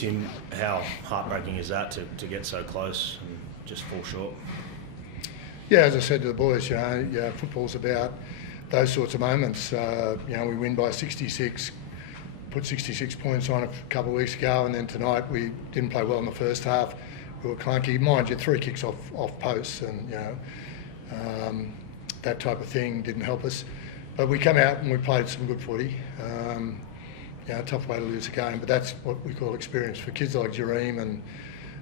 Tim, how heartbreaking is that to get so close and just fall short? Yeah, as I said to the boys, football's about those sorts of moments. We win by 66, put 66 points on a couple of weeks ago, and then tonight we didn't play well in the first half. We were clunky. Mind you, 3 kicks off posts, and that type of thing didn't help us. But we come out and we played some good footy. Tough way to lose a game, but that's what we call experience. For kids like Jareem and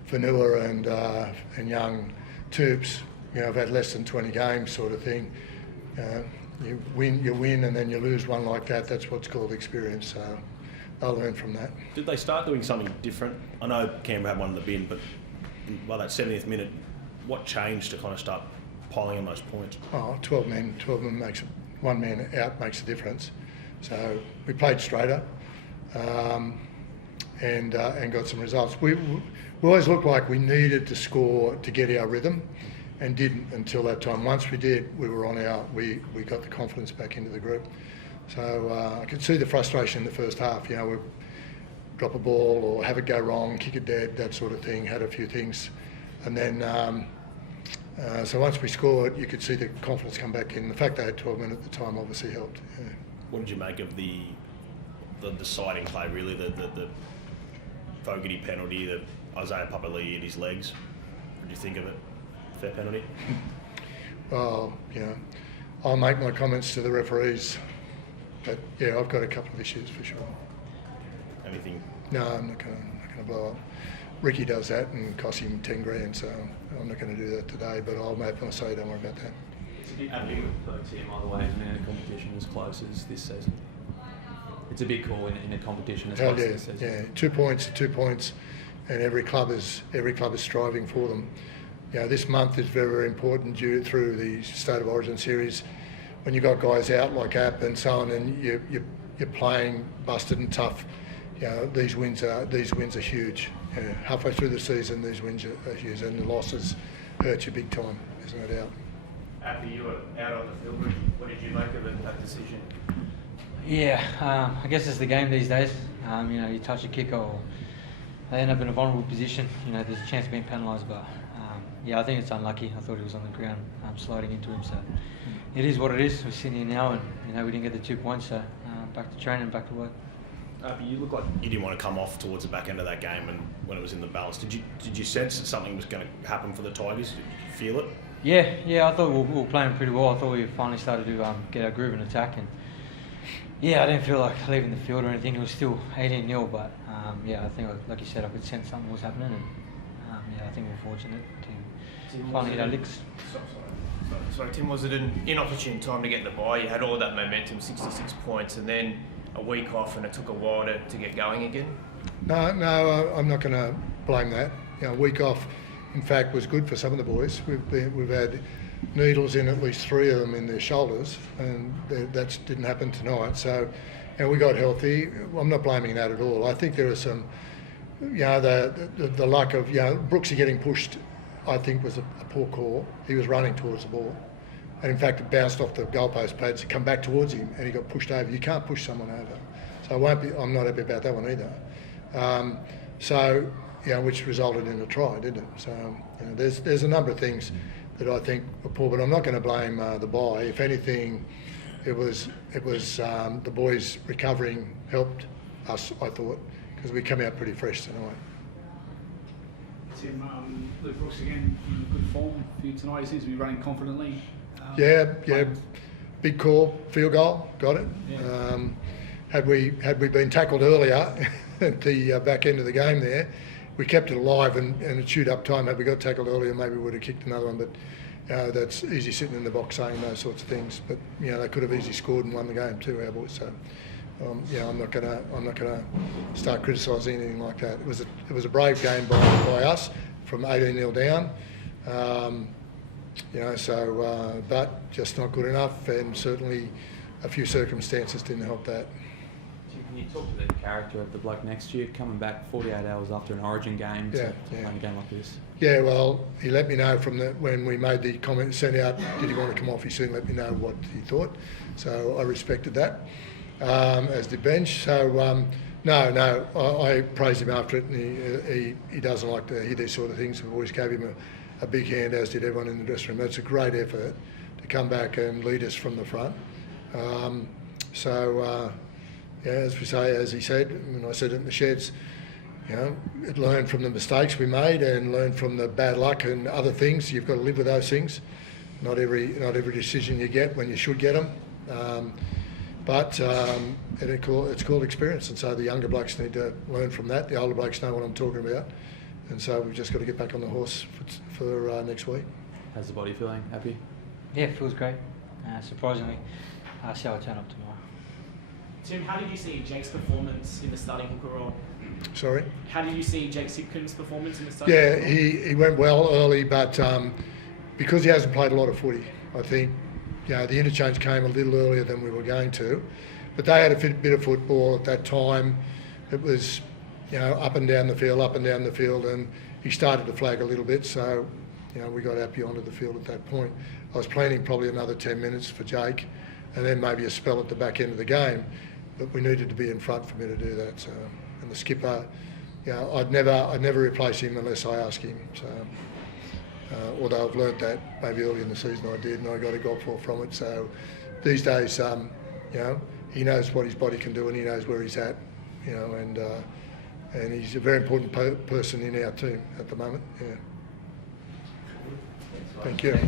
Fanua and young Toops, have had less than 20 games sort of thing. You win, and then you lose one like that. That's what's called experience. So they'll learn from that. Did they start doing something different? I know Canberra had one in the bin, but by that 70th minute, what changed to kind of start piling on those points? 12 men makes one man out makes a difference. So we played straighter and got some results. We always looked like we needed to score to get our rhythm, and didn't until that time. Once we did, we were on our. We got the confidence back into the group. So I could see the frustration in the first half. We drop a ball or have it go wrong, kick it dead, that sort of thing. Had a few things, and then so once we scored, you could see the confidence come back in. The fact they had 12 men at the time obviously helped. Yeah. What did you make of the deciding play? Really, the Fogarty penalty, the Isaiah Papali'i in his legs. What did you think of it? Fair penalty? Well, I'll make my comments to the referees, but I've got a couple of issues for sure. Anything? No, I'm not going to blow up. Ricky does that and costs him 10 grand, so I'm not going to do that today. But I'll make my say. Don't worry about that. It's a big call for Tim, by the way, in a competition as close as this season. It's a big call in a competition as close as this season. Yeah, 2 points, and every club is striving for them. This month is very, very important through the State of Origin series. When you've got guys out like App and so on, and you're playing busted and tough, these wins are huge. Halfway through the season, these wins are huge, and the losses hurt you big time. There's no doubt. Api, you were out on the field. What did you make of it, that decision? Yeah, I guess it's the game these days. You touch a kick or they end up in a vulnerable position. There's a chance of being penalised, but I think it's unlucky. I thought he was on the ground sliding into him, so it is what it is. We're sitting here now and we didn't get the 2 points, so back to training, back to work. You look like you didn't want to come off towards the back end of that game, and when it was in the balance, did you sense that something was going to happen for the Tigers? Did you feel it? Yeah, I thought we were playing pretty well. I thought we finally started to get our groove and attack, and I didn't feel like leaving the field or anything. It was still 18-0, but I think, like you said, I could sense something was happening, and I think we're fortunate to finally get our licks. Sorry, Tim, was it an inopportune time to get the bye? You had all that momentum, 66 points, and then a week off, and it took a while to get going again? No, I'm not going to blame that. A week off, in fact, was good for some of the boys. We've had needles in at least 3 of them in their shoulders, and that didn't happen tonight. So, we got healthy. I'm not blaming that at all. I think there are some, the luck of, Brooksy getting pushed, I think was a poor call. He was running towards the ball, and in fact it bounced off the goalpost pads to come back towards him, and he got pushed over. You can't push someone over, so I'm not happy about that one either. Which resulted in a try, didn't it? So there's a number of things that I think were poor, but I'm not going to blame the bye. If anything, it was the boys recovering helped us, I thought, because we come out pretty fresh tonight. Tim, Luke Brooks again in good form for you tonight. He seems to be running confidently. Big call, field goal, got it. Yeah. Had we been tackled earlier at the back end of the game there, we kept it alive and it chewed up time. Had we got tackled earlier, maybe we would have kicked another one. But that's easy sitting in the box saying those sorts of things. But they could have easily scored and won the game too, our boys. So I'm not gonna start criticising anything like that. It was a brave game by us from 18-0 down. But just not good enough, and certainly a few circumstances didn't help that. Can you talk to the character of the bloke next year, coming back 48 hours after an Origin game to play a game like this? Yeah, well, he let me know when we made the comment, sent out, did he want to come off, he soon let me know what he thought. So I respected that, as did Bench. So, No, I praised him after it, and he doesn't like to hear these sort of things. We always gave him a big hand, as did everyone in the dressing room. That's a great effort to come back and lead us from the front. Yeah, as we say, as he said, and I said it in the sheds, you know, learn from the mistakes we made and learn from the bad luck and other things. You've got to live with those things. Not every decision you get when you should get them. It's called experience, and so the younger blokes need to learn from that. The older blokes know what I'm talking about, and so we've just got to get back on the horse for next week. How's the body feeling? Happy? Yeah, it feels great. Surprisingly, I'll see how I turn up tomorrow. Tim, how did you see Jake's performance in the starting hooker role? Sorry? How did you see Jake Sipkins' performance in the starting Yeah, hooker role? he went well early, but because he hasn't played a lot of footy, I think, you know, the interchange came a little earlier than we were going to. But they had a bit of football at that time. It was, you know, up and down the field, and he started to flag a little bit, so, you know, we got Api onto the field at that point. I was planning probably another 10 minutes for Jake, and then maybe a spell at the back end of the game, but we needed to be in front for me to do that. So, and the skipper, you know, I'd never replace him unless I ask him. So, although I've learnt that maybe early in the season I did, and I got a goal for from it. So these days, you know, he knows what his body can do and he knows where he's at, you know, and he's a very important person in our team at the moment. Yeah. Thank you.